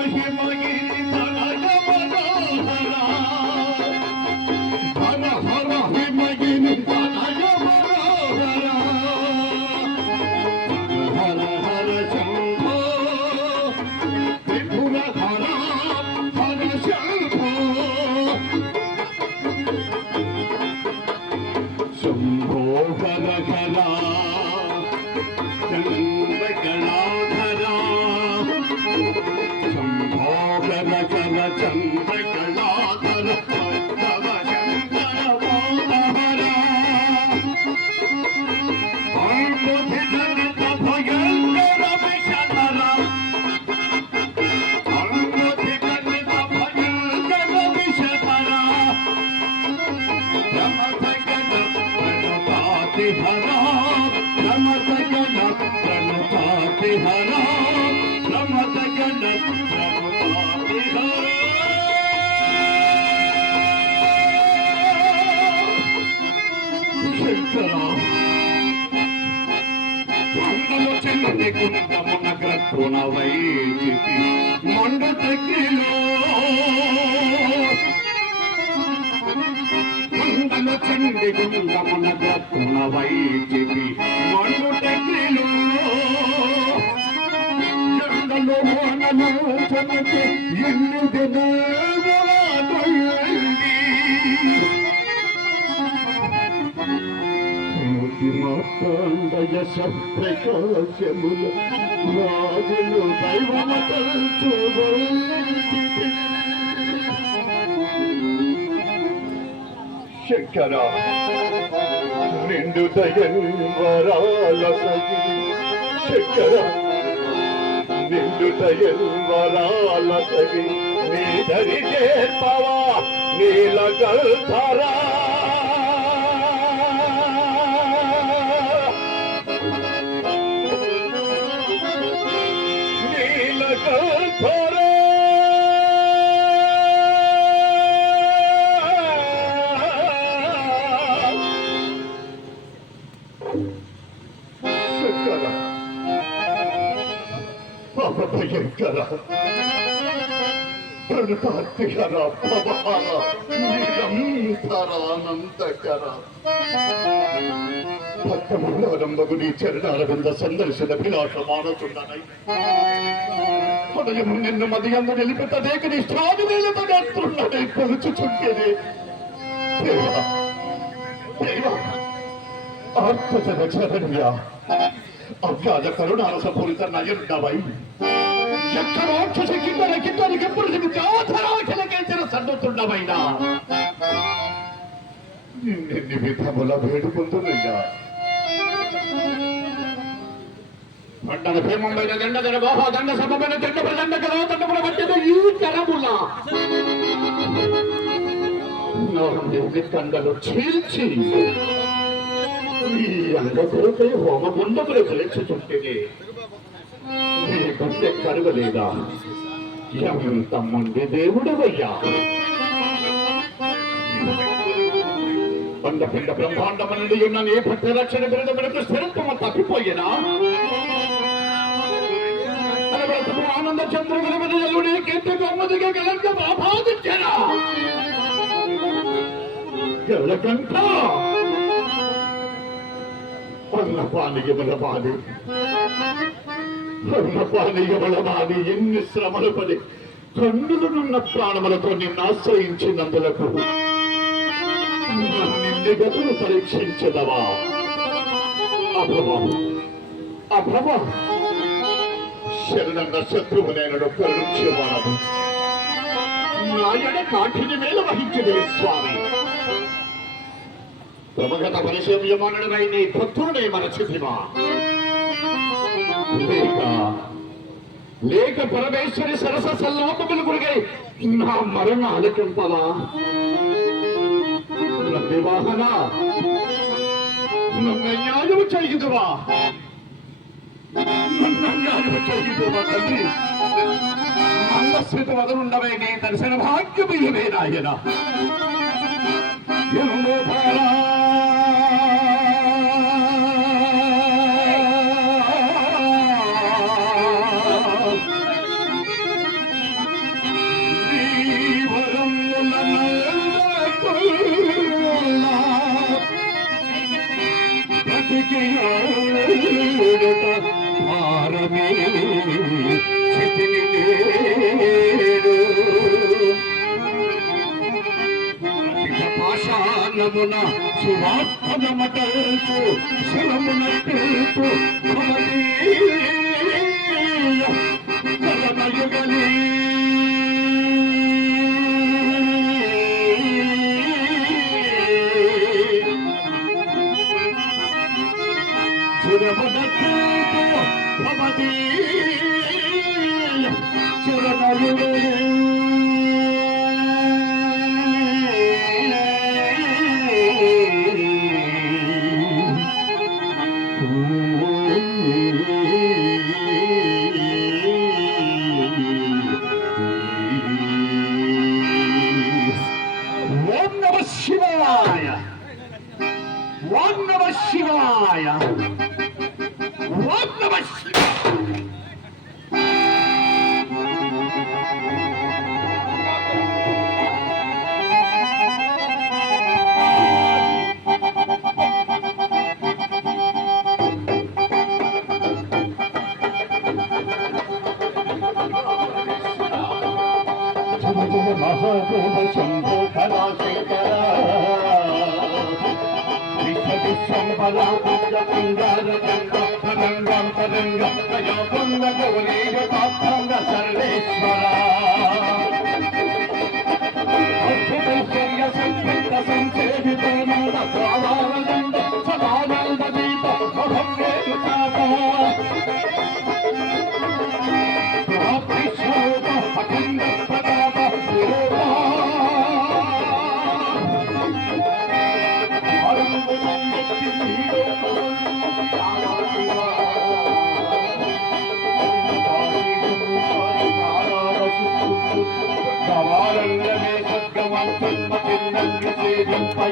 மகிமையே చెందని కుందమున గ్రక్కున వైదికి మండు తగ్గిలో మండలు చెంది కుందమున గ్రక్కున వైదికి మండు ఎండలు ఎన్ని సప్రకాశముల రాజులు శంకర నిండు దయను వరాల సగి శంకర నిండు దయను వరాల సగి నీ దరి చేర్పవా నీలగల్ధరా నీలకంఠరా పాప భయంకర ప్రణతార్తికర పవహార నిరంతరానందకర భక్తమండలంబగు నీ చరణారవింద సందర్శన విలాస విలాసమానుచున్ననై హృదయం నిన్ను మదియందు నిలిపితదేక నిష్ఠాది వేలతో నడుతున్నదే కొలుచుచుంటేనే దేవా దేవా ఆత్మజన చరణ్య అవ్యాజ కరుణారసపూరిత నయనుడవై యక్షరాక్షసి కిందర కిందరికి ఎప్పుడు ఆధరాఖిలకేసిన సన్నుతుండవైనా నిన్నెన్ని విధముల వేడుకుంటున్నయ్యా. మండల భీమంబైన దండదన బాహా దండ సభమైన దండ ప్రదండ కలో దండముల మధ్యలో ఈ కరముల నోహందేవుని చీల్చి ఈ హోమగుండములు కలిచుచుంటేనే నీ గుండె కరగలేదా ఎంత మంది దేవుడవయ్యా బండపిండ బ్రహ్మాండమనుడి ఉన్న నీ భక్తి రక్షణ బిరుదములకు స్థిరత్వము తప్పిపోయినా అనవరతము ఆనంద చంద్రుని విడుదలుని కీర్తి గమ్మదిగా గలంక ఆపాదించరా గలకంఠ అన్నపానికి బలమాని అన్నపానికి బలమాని ఎన్ని శ్రమలు పడి కన్నులనున్న ప్రాణములతో నిన్ను ఆశ్రయించినందులకు నిన్ను గతులు పరీక్షించదవా? అభవ అభవ. శరణంగ శత్రువునైనడు కరుణించేవాడను నాయన కాఠిని మేల వహించదే స్వామి. ప్రమగత పరిశోభ్యమానుడనై నీ మన మరచితివా లేక లేక పరమేశ్వరి సరస సల్లోకములు కొరిగై నా మరణ ఆలకింపవా వివాహన నన్నయ్యాలు చేయుదువా? చేయుదువా నీ దర్శన భాగ్యమయ్యవే నాయన. ఎన్నో ఫలా పాషాణమున శివాత్మనమటల్పు తెలుపు భవదీయ মদিনা జయ జయ శంభో కళాశంకర విశ్వ విశ్వంబలా పుత్ర పింగార గంగ పదంగం సర్వేశ్వర রে পাই